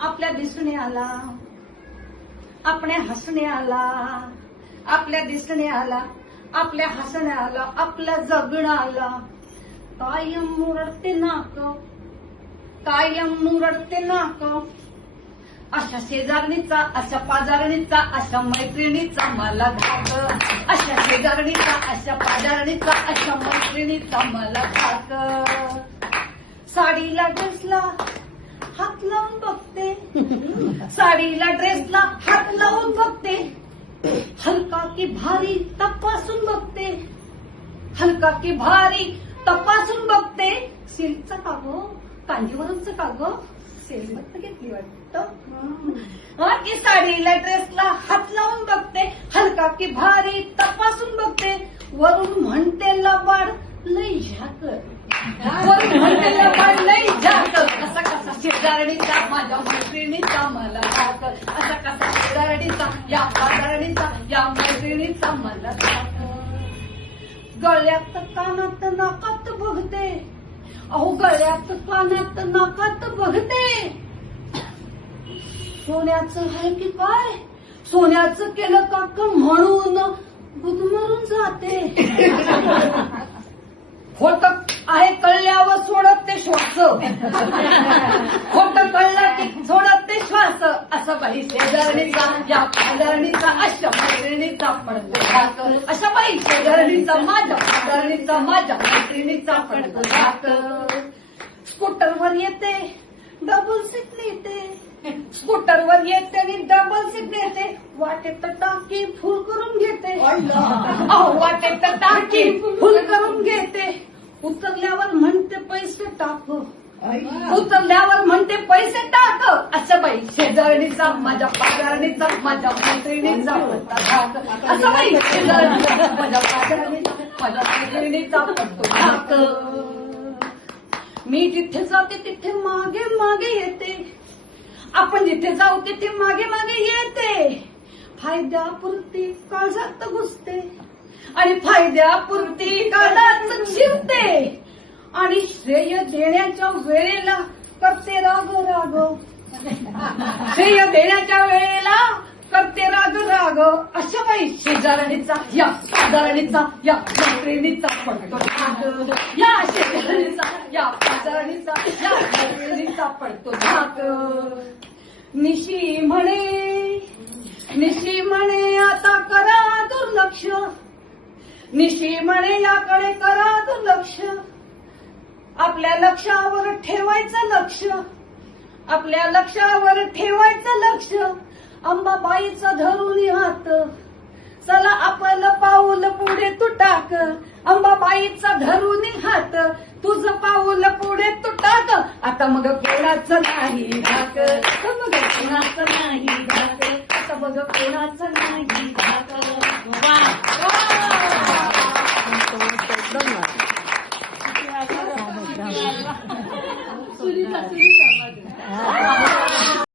आपल्या दिसण्याला, आपल्या हसण्याला, आपल्या दिसण्याला, आपल्या हसण्याला, आपल्या जगण्याला कायम मुरडते नाक, कायम मुरडते नाक. अशा शेजारणीचा, अशा पाजारणीचा, अशा मैत्रिणीचा मला घात. अशा शेजारणीचा, अशा पाजारणीचा, अशा मैत्रिणीचा मला घात. साडीला ड्रेसला हात लावून बघते, साडीला ड्रेसला हात लावून बघते. हलका की भारी तपासून बघते, हलका की भारी तपासून बघते. सिल्कचा कागो, कांजीवरमचं कागो, सेलमत घेतली वाटतं. की साडीला ड्रेसला हात लावून बघते, हलका की भारी तपासून बघते. वरून म्हणते लबाड लई झाकर, वरून म्हणते लबाड लई झाकर. असा कसा शेजारणीचा माझ्या मैत्रिणीचा मला झाकर, असा कसा शेजारणीचा या पाजारणीचा या मैत्रिणीचा मला झाकर. गळ्यात कानात नाकात बघते, अहो गळ्यात कानात नाकात बघते. सोन्याचं आहे की काय, सोन्याचं केलं का म्हणून गुदमरून जाते. खोट आहे कळल्यावर सोडत ते श्वास, खोट कळलं की सोडत ते श्वास. असं बाई शेजारणीचा या पाजारणीचा अशा मैत्रिणीचा पडतो घात. अशा बाई शेजारणीचा माझ्या पाजारणीचा माझ्या मैत्रिणीचा पडतो घात. स्कूटरवर येते डबल सीट नेते, स्कूटरवर येते आणि डबल सीट नेते. वाटेत टाकी फुल करून घेते, अहो वाटेत टाकी फुल करून घेते. उतरल्यावर म्हणते पैसे टाक, उतरल्यावर म्हणते पैसे टाक. असं बाई शेजारणीचा माझ्या पाजारणीचा माझ्या मैत्रिणीचा पडतो घात. असं बाई शेजारणीचा माझ्या पाजारणीचा माझ्या मैत्रिणीचा पडतो घात. मी जिथे जाते तिथे मागे मागे येते, आपण जिथे जाऊ तिथे मागे मागे येते. फायद्यापुरती काळजात घुसते आणि फायद्यापुरती काळजात शिरते. आणि श्रेय देण्याच्या वेळेला करते राग राग, श्रेय देण्याच्या वेळेला करते राग राग. अशा बाई शेजारणीचा या पाजारणीचा या मैत्रिणीचा पडतो घात. या शेजारणीचा या पाजारणीचा या मैत्रिणीचा पडतो घात. निशी म्हणे, निशी म्हणे आता करा दुर्लक्ष, निशी म्हणे याकडे करा दुर्लक्ष. आपल्या लक्षावर ठेवायचं लक्ष, आपल्या लक्षावर ठेवायचं लक्ष. अंबाबाईचा धरून हात, चला आपलं पाऊल पुढे तू टाक. अंबाबाईचा धरून हात, तुझं पाऊल पुढे तू टाक. आता मग कोणाचं नाही धाक, मग कोणाचं नाही धाक, आता बघ कोणाचं नाही धाक. वा